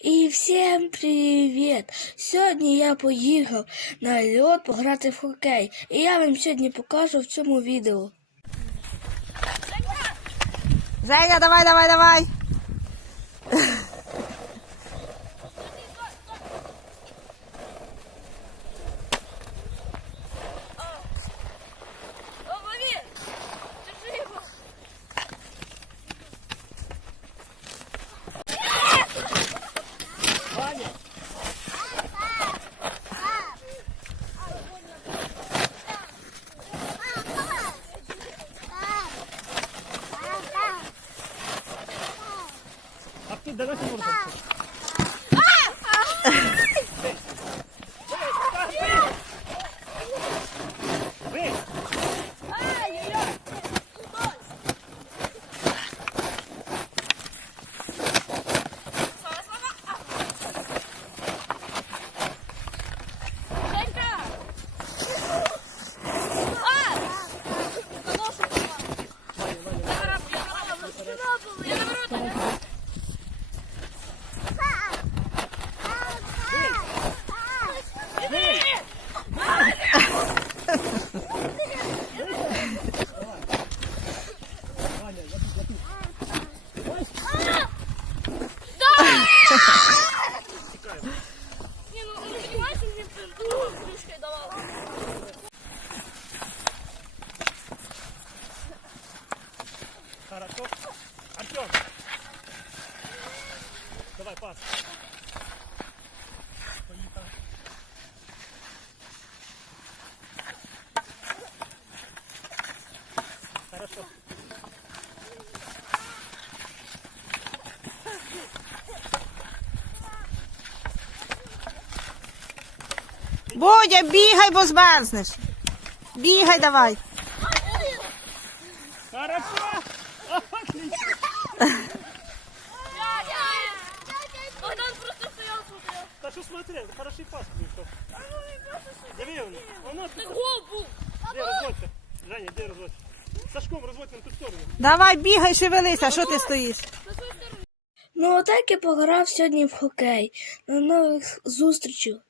І всім привіт! Сьогодні я поїхав на льот пограти в хокей. І я вам сьогодні покажу в цьому відео. Женя, давай, давай, давай. Dalasin orada. Я наоборот, я наоборот. Хорошо. Артем! Давай, пас. Хорошо. Бодя, бігай, бо змерзнеш. Бігай давай. Хорошо! Богдан просто стоял, смотрел. Смотри, хороший пас. Гол. Де розводься? Женя, де розводься? Сашком розводь на ту сторону. Давай, бігай, шевелися, що ти стоїш? Ну, отак я пограв сьогодні в хокей. До нових зустрічей.